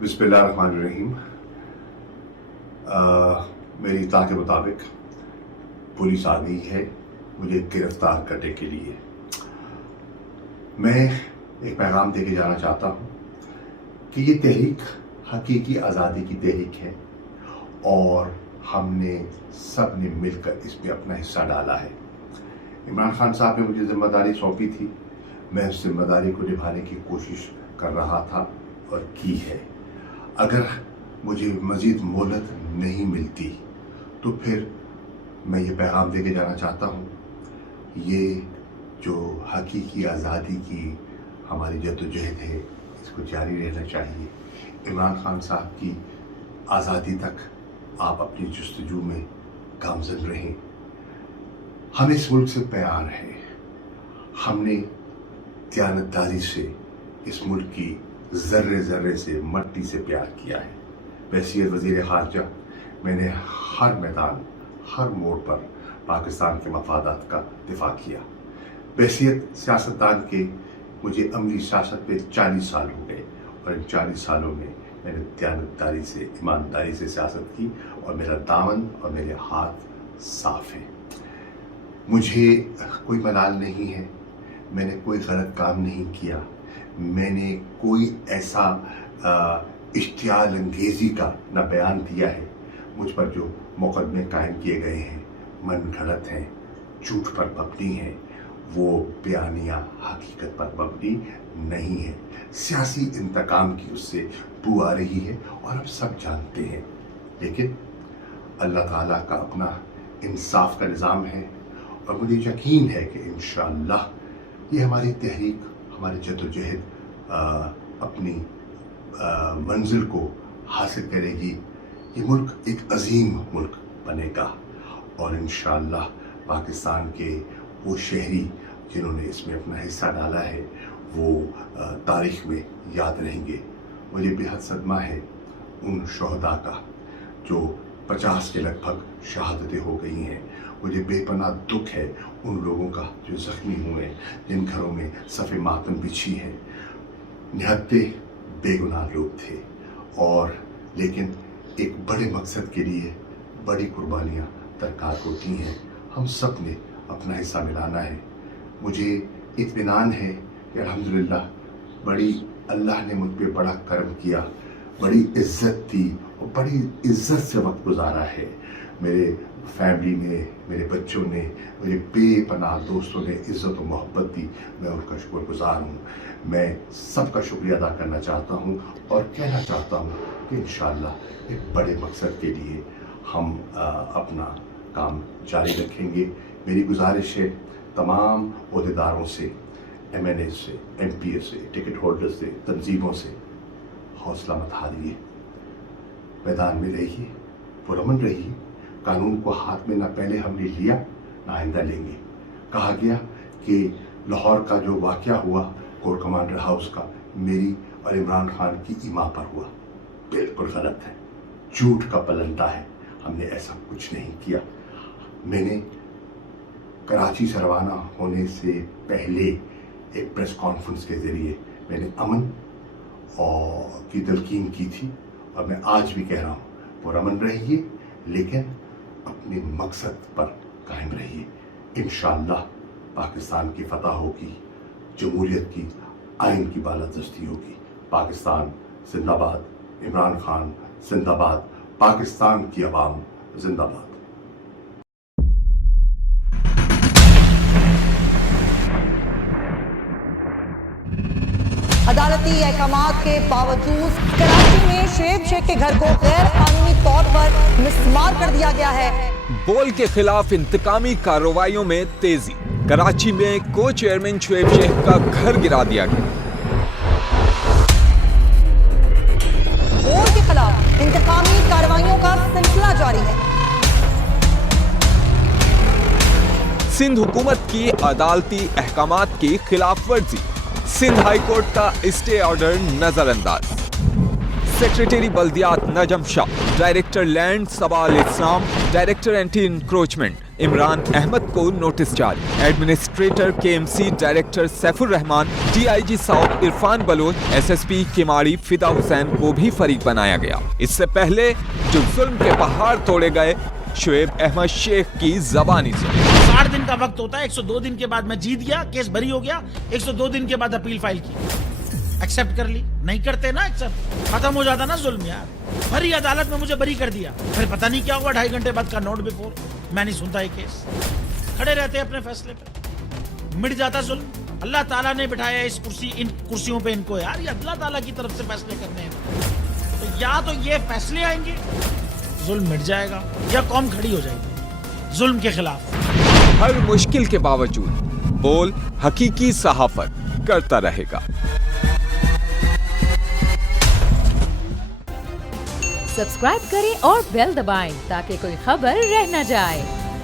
बिस्मिल्लाहिर्रहमानिर्रहीम। मेरी इत्तला के मुताबिक पुलिस आ गई है मुझे गिरफ्तार करने के लिए। मैं एक पैगाम देके जाना चाहता हूँ कि ये तहरीक हकीकी आज़ादी की तहरीक है और हमने सब ने मिलकर इसमें अपना हिस्सा डाला है। इमरान खान साहब ने मुझे जिम्मेदारी सौंपी थी, मैं उस जिम्मेदारी को निभाने की कोशिश कर रहा था और की है। अगर मुझे मज़ीद मोहलत नहीं मिलती तो फिर मैं ये पैगाम देके जाना चाहता हूँ, ये जो हकीकी आज़ादी की हमारी जद्दोजहद है इसको जारी रहना चाहिए। इमरान खान साहब की आज़ादी तक आप अपनी जस्तजू में गामज़न रहें। हम इस मुल्क से प्यार है, हमने दयानतदारी से इस मुल्क की ज़र्रे ज़र्रे से मट्टी से प्यार किया है। बहसीयत वज़ीर ख़ारजा मैंने हर मैदान हर मोड़ पर पाकिस्तान के मफादात का दिफा किया। बहसीयत सियासतदान के मुझे अमली सियासत पे 40 साल हो गए और इन 40 सालों में मैंने दयानतदारी से ईमानदारी से सियासत की और मेरा दामन और मेरे हाथ साफ हैं। मुझे कोई मलाल नहीं है, मैंने कोई गलत काम नहीं किया, मैंने कोई ऐसा इश्तियाल अंगेज़ी का न बयान दिया है। मुझ पर जो मुकदमे कायम किए गए हैं मन घड़त हैं, झूठ पर मबनी हैं, वो बयानिया हकीकत पर मबनी नहीं है। सियासी इंतकाम की उससे बू आ रही है और हम सब जानते हैं, लेकिन अल्लाह ताला का अपना इंसाफ का निज़ाम है और मुझे यकीन है कि इंशाअल्लाह ये हमारी तहरीक हमारी जद्दोजहद अपनी मंजिल को हासिल करेगी। ये मुल्क एक अजीम मुल्क बनेगा और इंशाअल्लाह पाकिस्तान के वो शहरी जिन्होंने इसमें अपना हिस्सा डाला है वो तारीख़ में याद रहेंगे। मुझे बेहद सदमा है उन शहदा का जो 50 के लगभग शहादतें हो गई हैं। मुझे बेपनाह दुख है उन लोगों का जो ज़ख्मी हुए, जिन घरों में सफ़े मातम बिछी है। निहत्ते बेगुनाह लोग थे और लेकिन एक बड़े मकसद के लिए बड़ी कुर्बानियाँ दरकार होती हैं। हम सब ने अपना हिस्सा मिलाना है। मुझे इत्मीनान है कि अल्हम्दुलिल्लाह बड़ी अल्लाह ने मुझ पर बड़ा करम किया, बड़ी इज़्ज़त दी और बड़ी इज़्ज़त से वक्त गुजारा है। मेरे फैमिली ने, मेरे बच्चों ने, मेरे बेपनाह दोस्तों ने इज़्ज़त और मोहब्बत दी, मैं उनका शुक्रगुज़ार हूँ। मैं सबका शुक्रिया अदा करना चाहता हूँ और कहना चाहता हूँ कि इंशाअल्लाह एक बड़े मकसद के लिए हम अपना काम जारी रखेंगे। मेरी गुजारिश है तमाम ओहदेदारों से, MNA से, MPA से, टिकट होल्डर से, तंजीमों से, हौसला मत हारिए, मैदान में रहिए, पुरअमन रहिए। कानून को हाथ में ना पहले हमने लिया ना आइंदा लेंगे। कहा गया कि लाहौर का जो वाक़या हुआ कोर कमांडर हाउस का मेरी और इमरान खान की इमा पर हुआ, बिल्कुल गलत है, झूठ का पलंदा है। हमने ऐसा कुछ नहीं किया। मैंने कराची से रवाना होने से पहले एक प्रेस कॉन्फ्रेंस के ज़रिए मैंने अमन और की तलकीन की थी और मैं आज भी कह रहा हूँ, पुरअमन रहिए लेकिन अपने मकसद पर कायम रहिए। इंशाअल्लाह पाकिस्तान की फतह होगी, जमहूरियत की आइन की बालादस्ती होगी। पाकिस्तान जिंदाबाद, इमरान खान जिंदाबाद, पाकिस्तान की आवाम जिंदाबाद। अदालती अहकामात के बावजूद कराची में शुएब शेख के घर को गैर कानूनी तौर पर मिसमार कर दिया गया है। बोल के खिलाफ इंतकामी कार्रवाइयों में तेजी। कराची में को चेयरमैन शुएब शेख का घर गिरा दिया गया। बोल के खिलाफ इंतकामी कार्रवाइयों का सिलसिला जारी है। सिंध हुकूमत की अदालती अहकामात की खिलाफ वर्जी, सिंध हाई कोर्ट का स्टे ऑर्डर नजरअंदाज। सेक्रेटरी बल्दियात Najam Shah, director land Saba al Islam, director anti encroachment Imran Ahmed को नोटिस जारी। Administrator KMC director Saifur Rahman, DIG south Irfan Baloch, SSP Keamari Fida Hussain को भी फरीक बनाया गया। इससे पहले जो जुल्म के पहाड़ तोड़े गए, शुएब अहमद शेख की जबानी सुनी। 60 दिन का वक्त होता है, 102 दिन के बाद मैं जीत गया, केस बरी हो गया, 102 दिन के बाद अपील फाइल की, एक्सेप्ट कर ली। नहीं करते ना एक्सेप्ट, खत्म हो जाता ना जुल्म यार। भरी अदालत में मुझे बरी कर दिया, फिर पता नहीं क्या हुआ, 2.5 घंटे बाद का नोट बिफोर, मैं नहीं सुनता ये केस। खड़े रहते अपने फैसले पे, मिट जाता जुल्म। अल्लाह ताला ने बिठाया इस कुर्सी, इन कुर्सियों पे इनको यार, ये अल्लाह ताला की तरफ से फैसले करने हैं। तो या तो ये फैसले आएंगे, जुल्म मिट जाएगा, या कौम खड़ी हो जाएगी जुल्म के खिलाफ। हर मुश्किल के बावजूद बोल हकीकी सहाफत करता रहेगा। सब्सक्राइब करें और बेल दबाएं ताकि कोई खबर रह न जाए।